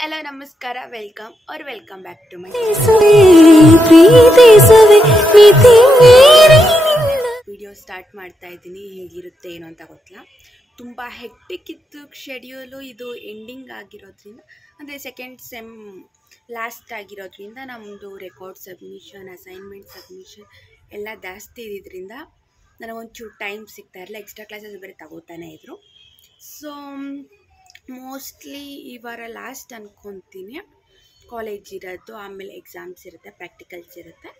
Hello नमस्कार welcome और welcome back to my video start ಮಾಡ್ತಾ ಇದ್ದೀನಿ ಹೇಗಿರುತ್ತೆ ಏನು ಅಂತ ಗೊತ್ತಿಲ್ಲ ತುಂಬಾ ಹೆಕ್ಟಿಕ್ ಇತ್ತು ಶೆಡ್ಯೂಲ್ ಇದು ಎಂಡಿಂಗ್ ಆಗಿರೋದ್ರಿಂದ ಅಂದ್ರೆ ಸೆಕೆಂಡ್ ಸೆಮ್ ಲಾಸ್ಟ್ ಆಗಿರೋದ್ರಿಂದ ನಮ್ಮದು ರೆಕಾರ್ಡ್ ಸಬ್ಮಿಷನ್ ಅಸೈನ್ಮೆಂಟ್ ಸಬ್ಮಿಷನ್ ಎಲ್ಲ ಜಾಸ್ತಿ ಇದ್ದಿದ್ರಿಂದ ನನಗೆ ಒಂಚೂರು ಟೈಮ್ ಸಿಗ್ತಾ ಇರಲಿಲ್ಲ ಎಕ್ಸ್ಟ್ರಾ ಕ್ಲಾಸಸ್ ಬೇರೆ ತಗೋತಾನೆ ಇದ್ರು ಸೊ ಮೋಸ್ಟ್ಲಿ ಈ ವಾರ ಲಾಸ್ಟ್ ಅನ್ಕೊತೀನಿ ಕಾಲೇಜ್ ಇರೋದು ಆಮೇಲೆ ಎಕ್ಸಾಮ್ಸ್ ಇರುತ್ತೆ ಪ್ರಾಕ್ಟಿಕಲ್ಸ್ ಇರುತ್ತೆ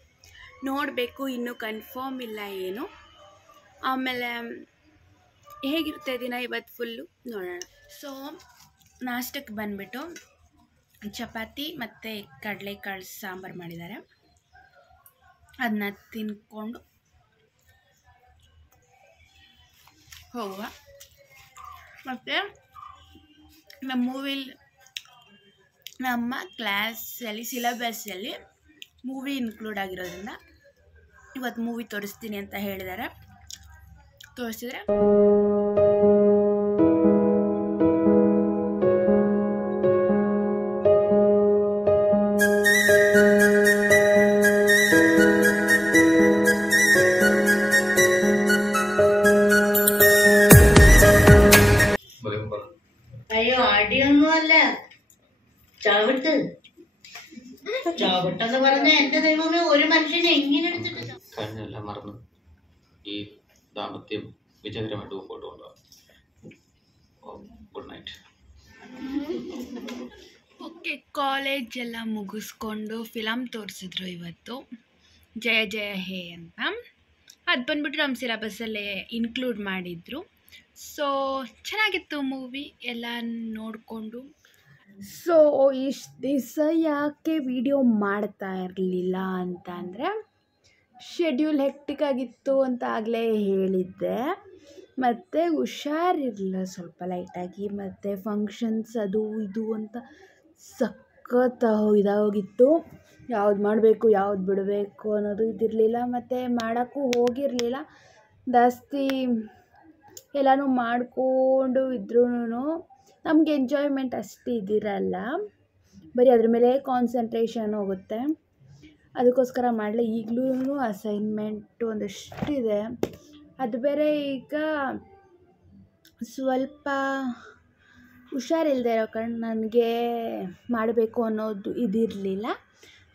ನೋಡಬೇಕು ಇನ್ನೂ ಕನ್ಫರ್ಮ್ ಇಲ್ಲ ಏನು ಆಮೇಲೆ ಹೇಗಿರುತ್ತೆ ದಿನ ಇವತ್ತು ಫುಲ್ಲು ನೋಡೋಣ ಸೊ ನಾಷ್ಟಕ್ಕೆ ಬಂದುಬಿಟ್ಟು ಚಪಾತಿ ಮತ್ತು ಕಡಲೆಕಾಳು ಸಾಂಬಾರು ಮಾಡಿದ್ದಾರೆ ಅದನ್ನ ತಿನ್ಕೊಂಡು ಹೋಗುವ ಮತ್ತು ನಮ್ಮ ಕ್ಲಾಸಲ್ಲಿ ಸಿಲೆಬಸ್ಸಲ್ಲಿ ಮೂವಿ ಇನ್ಕ್ಲೂಡ್ ಆಗಿರೋದ್ರಿಂದ ಇವತ್ತು ಮೂವಿ ತೋರಿಸ್ತೀನಿ ಅಂತ ಹೇಳಿದ್ದಾರೆ ತೋರಿಸಿದ್ರೆ അയ്യോ അടിയൊന്നുമല്ല ചവിട്ട് ചവിട്ടെന്ന് പറഞ്ഞ എന്റെ ദൈവമേ ഒരു മനുഷ്യനെ എങ്ങനെ എടുത്തിട്ട് കഴിഞ്ഞെല്ലാം മറന്ന് ഈ ദാമ്പത്യം വിജയകരമായിട്ട് മുമ്പോട്ട് കൊണ്ടുപോകാം ಗುಡ್ ನೈಟ್ ಓಕೆ ಕಾಲೇಜ್ ಎಲ್ಲ ಮುಗಿಸ್ಕೊಂಡು ಫಿಲಮ್ ತೋರಿಸಿದ್ರು ಇವತ್ತು ಜಯ ಜಯ ಹೇ ಅಂತ ಅದು ಬಂದ್ಬಿಟ್ಟು ನಮ್ಮ ಸಿಲೆಬಸ್ಸಲ್ಲೇ ಇನ್ಕ್ಲೂಡ್ ಮಾಡಿದ್ರು ಸೊ ಚೆನ್ನಾಗಿತ್ತು ಮೂವಿ ಎಲ್ಲ ನೋಡಿಕೊಂಡು ಸೊ ಇಷ್ಟು ದಿವಸ ಯಾಕೆ ವಿಡಿಯೋ ಮಾಡ್ತಾ ಇರಲಿಲ್ಲ ಅಂತ ಅಂದರೆ ಶೆಡ್ಯೂಲ್ ಹೆಕ್ಟಿಕ್ ಆಗಿತ್ತು ಅಂತ ಆಗಲೇ ಹೇಳಿದ್ದೆ ಮತ್ತು ಹುಷಾರಿರಲಿಲ್ಲ ಸ್ವಲ್ಪ ಲೈಟಾಗಿ ಮತ್ತು ಫಂಕ್ಷನ್ಸ್ ಅದು ಇದು ಅಂತ ಸಖತ್ ಇದಾಗೋಗಿತ್ತು ಯಾವ್ದು ಮಾಡಬೇಕು ಯಾವ್ದು ಬಿಡಬೇಕು ಅನ್ನೋದು ಇದಿರಲಿಲ್ಲ ಮತ್ತು ಮಾಡೋಕ್ಕೂ ಹೋಗಿರಲಿಲ್ಲ ಜಾಸ್ತಿ ಎಲ್ಲನೂ ಮಾಡಿಕೊಂಡು ಇದ್ರೂ ನಮಗೆ ಎಂಜಾಯ್ಮೆಂಟ್ ಅಷ್ಟು ಇದಿರಲ್ಲ ಬರೀ ಅದ್ರ ಮೇಲೆ ಕಾನ್ಸಂಟ್ರೇಷನ್ ಹೋಗುತ್ತೆ ಅದಕ್ಕೋಸ್ಕರ ಮಾಡಲಿ ಈಗಲೂ ಅಸೈನ್ಮೆಂಟು ಒಂದಷ್ಟಿದೆ ಅದು ಬೇರೆ ಈಗ ಸ್ವಲ್ಪ ಹುಷಾರಿಲ್ಲದೆ ಇರೋ ಕಾರಣ ನನಗೆ ಮಾಡಬೇಕು ಅನ್ನೋದು ಇದಿರಲಿಲ್ಲ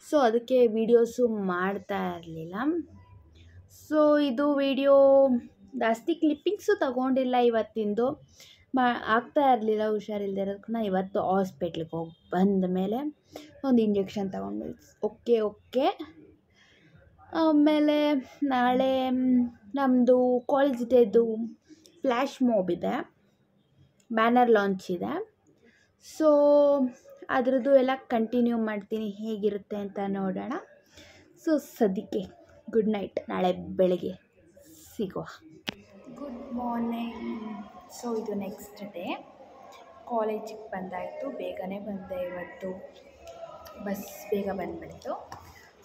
ಸೊ ಅದಕ್ಕೆ ವೀಡಿಯೋಸು ಮಾಡ್ತಾ ಇರಲಿಲ್ಲ ಸೊ ಇದು ವಿಡಿಯೋ ಜಾಸ್ತಿ ಕ್ಲಿಪ್ಪಿಂಗ್ಸು ತಗೊಂಡಿಲ್ಲ ಇವತ್ತಿಂದು ಆಗ್ತಾ ಇರಲಿಲ್ಲ ಹುಷಾರಿಲ್ಲದೆ ಇರೋದಕ್ಕೆ ಇವತ್ತು ಹಾಸ್ಪಿಟ್ಲಿಗೆ ಹೋಗಿ ಬಂದ ಮೇಲೆ ಒಂದು ಇಂಜೆಕ್ಷನ್ ತಗೊಂಡು ಓಕೆ ಆಮೇಲೆ ನಾಳೆ ನಮ್ಮದು ಕಾಲೇಜ್ ಡೇದು ಫ್ಲ್ಯಾಶ್ ಮಾಬ್ ಇದೆ ಬ್ಯಾನರ್ ಲಾಂಚ್ ಇದೆ ಸೊ ಅದರದ್ದು ಎಲ್ಲ ಕಂಟಿನ್ಯೂ ಮಾಡ್ತೀನಿ ಹೇಗಿರುತ್ತೆ ಅಂತ ನೋಡೋಣ ಸೊ ಸದ್ಯಕ್ಕೆ ಗುಡ್ ನೈಟ್ ನಾಳೆ ಬೆಳಗ್ಗೆ ಸಿಗುವ ಗುಡ್ ಮಾರ್ನಿಂಗ್ ಸೊ ಇದು ನೆಕ್ಸ್ಟ್ ಡೇ ಕಾಲೇಜಿಗೆ ಬಂದಾಯಿತು ಬೇಗನೆ ಬಂದೆ ಇವತ್ತು ಬಸ್ ಬೇಗ ಬಂದುಬಿಡ್ತು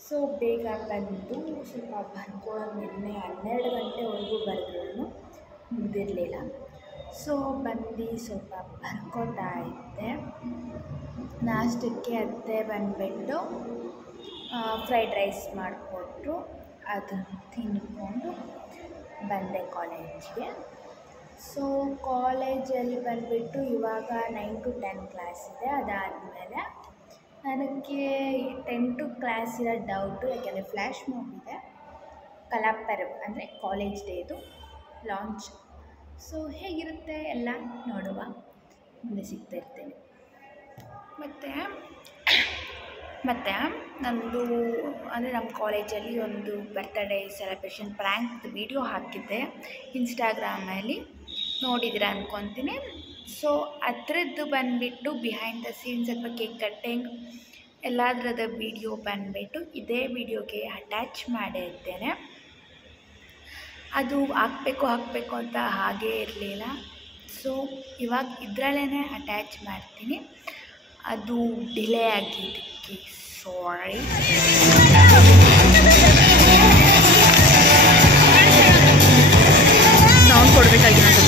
ಸೊ ಬೇಗ ಬಂದು ಸ್ವಲ್ಪ ಬರ್ಕೊಳ್ಳೋದು ನಿನ್ನೆ 12 ಗಂಟೆವರೆಗೂ ಬರೆದ್ರೂ ಮುಗಿದಿರಲಿಲ್ಲ ಸೊ ಬಂದು ಸ್ವಲ್ಪ ಬರ್ಕೋತಾ ಇದ್ದೆ ನಾಷ್ಟಕ್ಕೆ ಅತ್ತೆ ಬಂದುಬಿಟ್ಟು ಫ್ರೈಡ್ ರೈಸ್ ಮಾಡಿಕೊಟ್ರು ಅದನ್ನು ತಿಂದ್ಕೊಂಡು ಬಂದೆ ಕಾಲೇಜ್ಗೆ ಸೊ ಕಾಲೇಜಲ್ಲಿ ಬಂದುಬಿಟ್ಟು ಇವಾಗ 9 to 10 ಕ್ಲಾಸ್ ಇದೆ ಅದಾದಮೇಲೆ ನನಗೆ 10 to ಕ್ಲಾಸ್ ಇರೋ ಡೌಟು ಯಾಕೆಂದರೆ ಫ್ಲ್ಯಾಶ್ ಮಾಬ್ ಇದೆ ಕಲಾಪರ್ ಅಂದರೆ ಕಾಲೇಜ್ ಡೇದು ಲಾಂಚ್ ಸೊ ಹೇಗಿರುತ್ತೆ ಎಲ್ಲ ನೋಡುವ ಮುಂದೆ ಸಿಗ್ತಾ ಇರ್ತೇನೆ ಮತ್ತು ನಮ್ಮದು ಅಂದರೆ ನಮ್ಮ ಕಾಲೇಜಲ್ಲಿ ಒಂದು ಬರ್ತ್ಡೇ ಸೆಲೆಬ್ರೇಷನ್ ಪ್ರ್ಯಾಂಕ್ ವಿಡಿಯೋ ಹಾಕಿದ್ದೆ ಇನ್ಸ್ಟಾಗ್ರಾಮಲ್ಲಿ ನೋಡಿದ್ದೀರಾ ಅಂದ್ಕೊತೀನಿ ಸೊ ಅದರದ್ದು ಬಂದುಬಿಟ್ಟು ಬಿಹೈಂಡ್ ದ ಸೀನ್ಸ್ ಅಥವಾ ಕೇಕ್ ಕಟ್ಟಿಂಗ್ ಎಲ್ಲದರದ ವಿಡಿಯೋ ಬಂದುಬಿಟ್ಟು ಇದೇ ವಿಡಿಯೋಗೆ ಅಟ್ಯಾಚ್ ಮಾಡಿರ್ತೇನೆ ಅದು ಹಾಕಬೇಕು ಅಂತ ಹಾಗೇ ಇರಲಿಲ್ಲ ಸೊ ಇವಾಗ ಇದರಲ್ಲೇ ಅಟ್ಯಾಚ್ ಮಾಡ್ತೀನಿ ಅದು ಡಿಲೇ ಆಗಿದ್ದಕ್ಕೆ ಸಾರಿ ಸೌಂಡ್ ಕೊಡಬೇಕಾಗಿ ನಾನು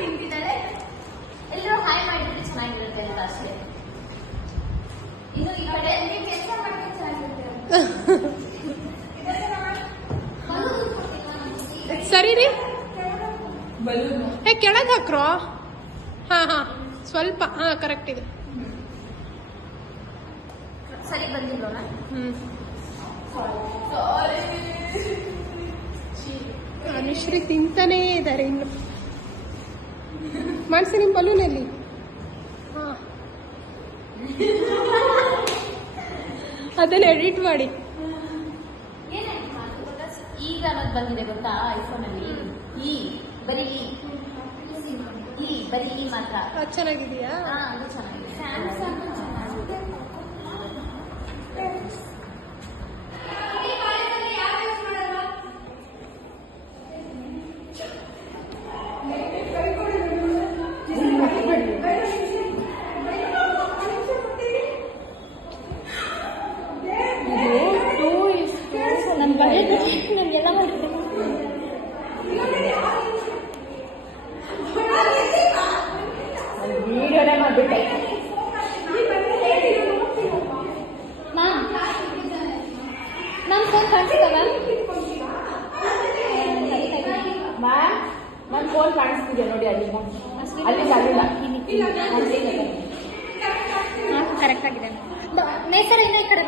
ತಿಂತಿದ್ದಾಳೆ. ಎಲ್ಲರೂ ಹಾಯ್ ಮಾಡಿದ್ರೆ ಚೆನ್ನಾಗಿರುತ್ತೆ ಅಂತ ಅಷ್ಟೇ. ಇನ್ನು ಈ ಕಡೆ ಕೆಲಸ ಮಾಡಿದ್ರೆ ಚೆನ್ನಾಗಿರುತ್ತೆ. ಸರಿ ರೀ, ಕೆಳಗೆ ಹಾಕ್ರೋ. ಹಾ ಸ್ವಲ್ಪ ಕರೆಕ್ಟ್ ಇದೆ. ಸರಿ ಬಂದಿಲ್ವಲ್ಲ? ಅನುಶ್ರೀ ತಿಂತಾನೇ ಇದ್ದಾರೆ ಇನ್ನು. ಮಾಡಿಸಿ ನಿಮ್ಮ ಬಲೂನಲ್ಲಿ. ಅದನ್ನ ಎಡಿಟ್ ಮಾಡಿ. ಈಗ ಅನ್ನೋದು ಬಂದಿದೆ ಗೊತ್ತಾ ಐಫೋನ್ ಅಲ್ಲಿ. ಬರೀ ಈ ಮಾತ್ರ. ಚೆನ್ನಾಗಿದೆಯಾ? ಅದು ಚೆನ್ನಾಗಿದೆ. ನನಗೆಲ್ಲ ಮಾಡಿದ್ರೆ ವಿಡಿಯೋನೇ ಮಾಡ್ಬಿಟ್ಟೆ. ನಮ್ಮ ಫೋನ್ ಕಾಣಿಸ್ತವ ಮ್ಯಾಮ್? ನನ್ನ ಫೋನ್ ಕಾಣಿಸ್ತಿದೆ ನೋಡಿ ಅಲ್ಲಿಂದ. ಕರೆಕ್ಟ್ ಆಗಿದೆ. ನೇಸರ ಇನ್ನೂ ಈ ಕಡೆ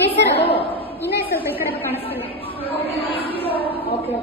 ನೇಸರ ಇನ್ನೇ ಸ್ವಲ್ಪ ಈ ಕಡೆ ಕಾಣಿಸ್ತಿಲ್ಲ. ಓಕೆ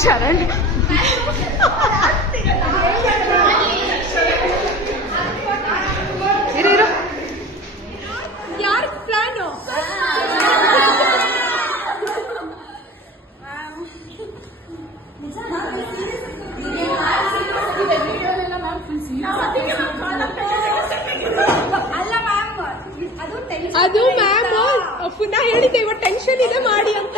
ಶರಣ್ ಇರು ಯಾರು ಪ್ಲಾನು? ಅದು ಮ್ಯಾಮ್ ಪುನಃ ಹೇಳಿದ್ದೆ ಇವತ್ತು ಟೆನ್ಷನ್ ಇದೆ ಮಾಡಿ ಅಂತ.